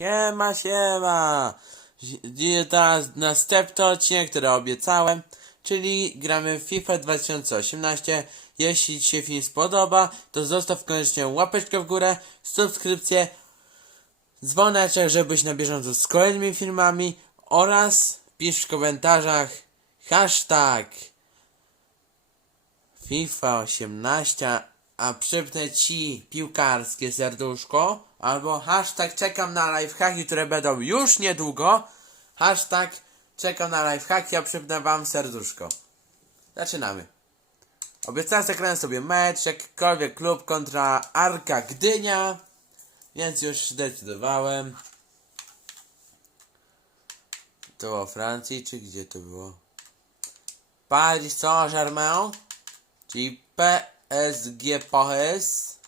Siema, siema! Dzisiaj teraz następny odcinek, który obiecałem, czyli gramy w FIFA 2018. Jeśli Ci się film spodoba, to zostaw koniecznie łapeczkę w górę, subskrypcję, dzwoneczek, żebyś na bieżąco z kolejnymi filmami oraz pisz w komentarzach hashtag FIFA 18, a przypnę ci piłkarskie serduszko, albo hashtag czekam na lifehacki, które będą już niedługo, hashtag czekam na lifehacki, a przypnę wam serduszko. Zaczynamy. Obiecałem zagrałem sobie mecz, jakikolwiek klub kontra Arka Gdynia, więc już zdecydowałem. To było Francji, czy gdzie to było? Paris Saint-Germain, czyli PSG Paris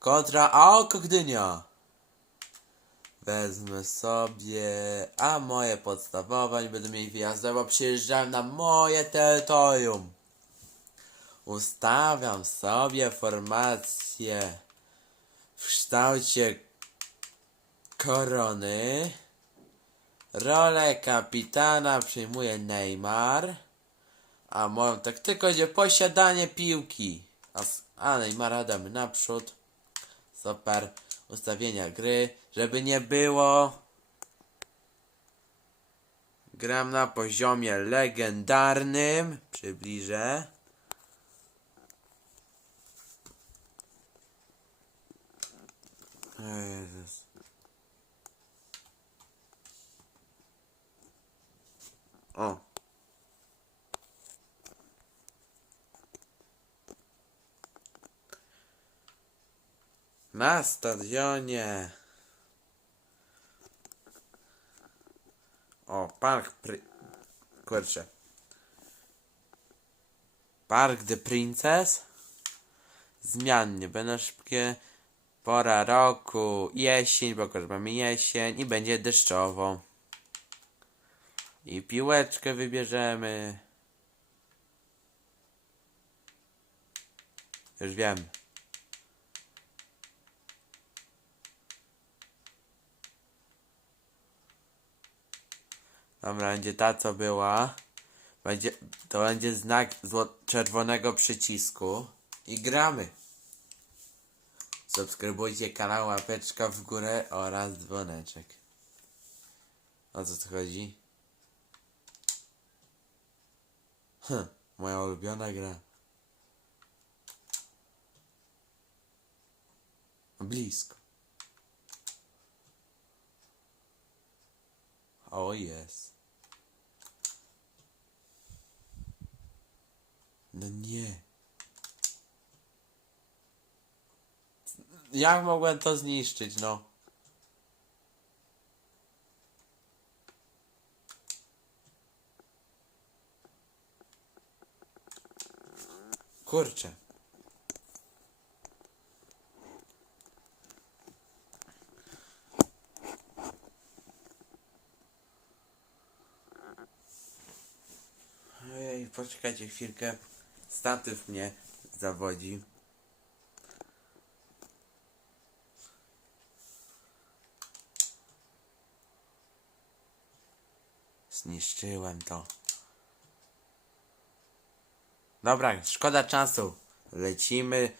kontra AOK Gdynia. Wezmę sobie, a moje podstawowe nie będę mieli wyjazdu, bo przyjeżdżałem na moje terytorium. Ustawiam sobie formację w kształcie korony. Rolę kapitana przyjmuje Neymar. A moją taktyką będzie posiadanie piłki. A, Neymara damy naprzód. Super. Ustawienia gry. Żeby nie było. Gram na poziomie legendarnym. Przybliżę. O Jezus. O. Na stadionie. O, park pry... Kurczę. Park the Princess. Zmiannie, będą szybkie. Pora roku, jesień, bo akurat mamy jesień i będzie deszczowo. I piłeczkę wybierzemy. Już wiem. Dobra, będzie ta co była. Będzie, to będzie znak czerwonego przycisku. I gramy. Subskrybujcie kanał, łapeczka w górę oraz dzwoneczek. O co tu chodzi? Hm, moja ulubiona gra. Blisko. O jest. No nie. Jak mogłem to zniszczyć, no? Kurczę. Ojej, poczekajcie chwilkę. Statyw mnie zawodzi. Zniszczyłem to. Dobra, szkoda czasu. Lecimy.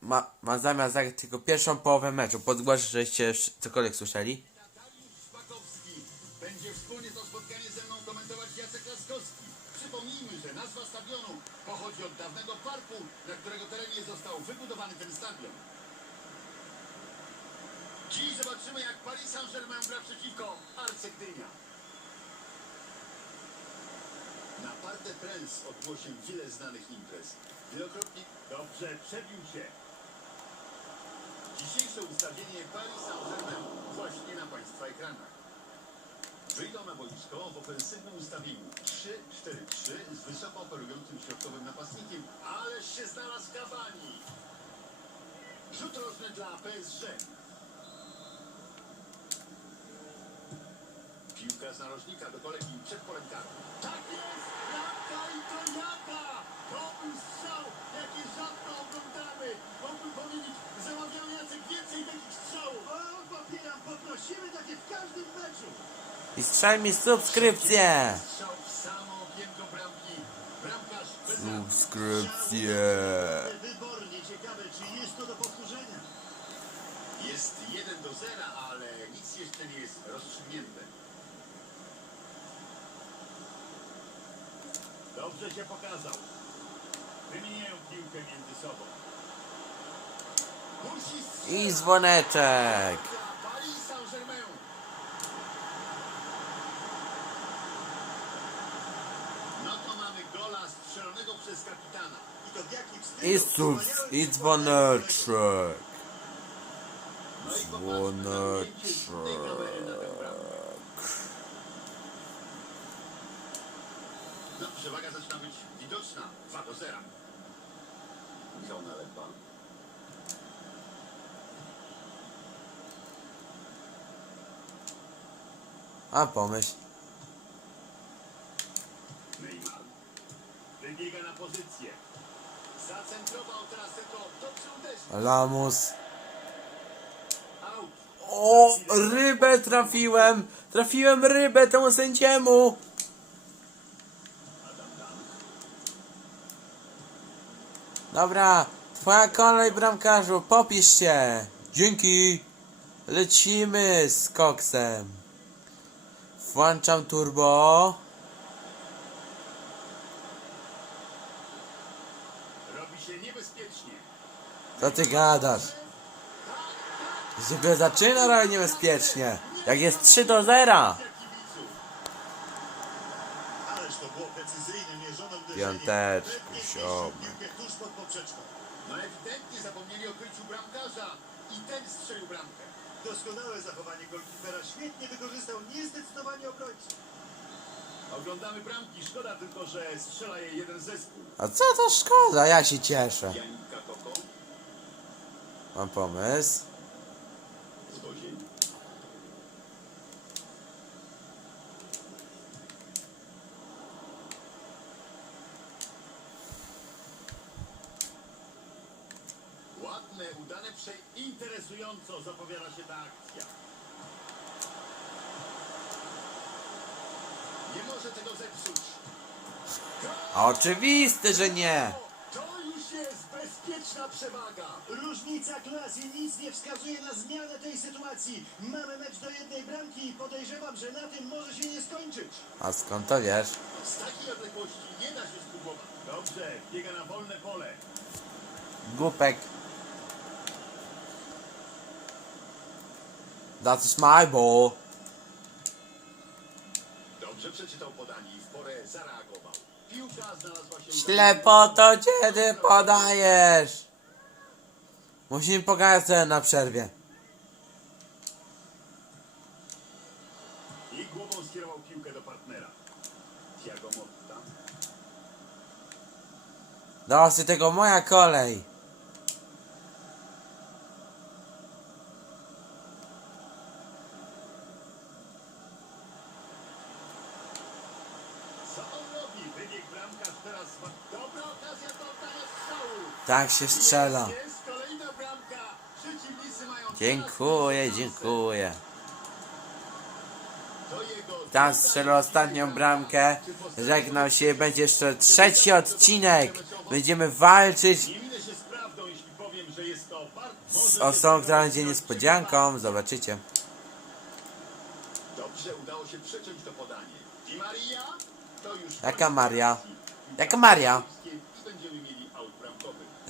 Ma, ma zamiar zagrać tylko pierwszą połowę meczu. Podgłoszę, żeście cokolwiek słyszeli. Przypomnijmy, że nazwa stadionu pochodzi od dawnego parku, na którego terenie został wybudowany ten stadion. Dziś zobaczymy, jak Paris Saint-Germain gra przeciwko Arce Gdynia. Na Parc des Princes ogłosił wiele znanych imprez. Wielokrotnie dobrze przebił się. Dzisiejsze ustawienie Paris Saint-Germain właśnie na Państwa ekranach. Wyjdą na boisko w ofensywnym ustawieniu 3-4-3 z wysoko operującym środkowym napastnikiem, ależ się znalazł Cavani. Rzut rożny dla PSG. Piłka z narożnika do kolegi przed polem. Tak jest! Bramka i to jaka! To był strzał, jaki rzadko oglądamy. Mógłbym powiedzieć, zamawiał Jacek więcej takich strzałów. O, popieram, poprosimy takie w każdym meczu. I strzel mi subskrypcję! Strzał w samo okienko bramki. Bramkarz bez. Subskrypcję! Wybornie ciekawe, czy jest to do powtórzenia. Jest 1 do 0, ale nic jeszcze nie jest rozstrzygnięte. Dobrze się pokazał. Wymieniają piłkę między sobą. I dzwoneczek! Paris Saint-Germain. No to mamy gola strzelonego przez kapitana. I to w jakim stylu? I dzwoneczek! No, przewaga zaczyna być widoczna. 2 do 0. Michał Nalepa. A pomyśl. Neymar. Wybiega na pozycję. Zacentrował teraz tylko dobrze uderzył. Lamus. O, rybę trafiłem! Trafiłem rybę temu sędziemu! Dobra, twoja kolej bramkarzu, popisz się! Dzięki! Lecimy z koksem. Włączam turbo. Robi się niebezpiecznie. Co ty gadasz? Zwykle zaczyna robić niebezpiecznie. Jak jest 3 do 0. Piąteczki, poprzeczką. No ewidentnie zapomnieli o kryciu bramkarza i ten strzelił bramkę. Doskonałe zachowanie golkipera. Świetnie wykorzystał niezdecydowanie obrońcę. Oglądamy bramki, szkoda tylko, że strzela je jeden zespół. A co to szkoda, ja się cieszę. Janinka Koko Mam pomysł. z udane, przeinteresująco zapowiada się ta akcja. Nie może tego zepsuć. Oczywiste, że nie. To już jest bezpieczna przewaga. Różnica klas i nic nie wskazuje na zmianę tej sytuacji. Mamy mecz do jednej bramki i podejrzewam, że na tym może się nie skończyć. A skąd to wiesz? Z takiej odległości nie da się spróbować. Dobrze, biega na wolne pole. Głupek. That's my ball. Dobrze przeczytał podanie i w porę zareagował. Piłka znalazła się... Ślepo to kiedy podajesz. Musimy pogadać sobie na przerwie. I głową skierował piłkę do partnera. Thiago Motta. Dosyć tego moja kolej. Co on robi? Wybieg bramkarz teraz. ma- Dobra okazja do oddania strzału. Tak się strzela. Dziękuję, dziękuję. Tam strzelał ostatnią bramkę. Żegnał się, będzie jeszcze trzeci odcinek. Będziemy walczyć z osobą, która będzie niespodzianką. Zobaczycie. Dobrze udało się przeciąć to podanie. Di Maria? Jaka Maria? Jaka Maria?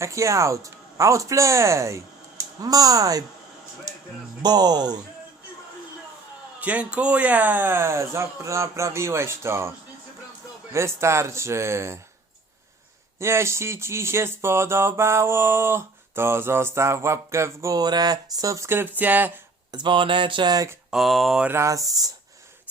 Jaki out? Outplay! My ball! Dziękuję! Naprawiłeś to. Wystarczy. Jeśli ci się spodobało, to zostaw łapkę w górę, subskrypcję, dzwoneczek oraz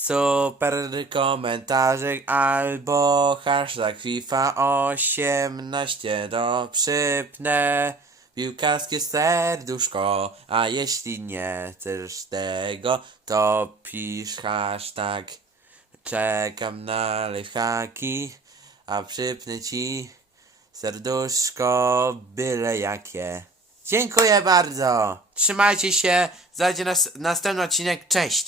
super komentarzyk albo hashtag FIFA 18 do przypnę piłkarskie serduszko, a jeśli nie chcesz tego, to pisz hashtag Czekam na lifehacki, a przypnę ci serduszko byle jakie. Dziękuję bardzo. Trzymajcie się. Zajdzie nas następny odcinek. Cześć.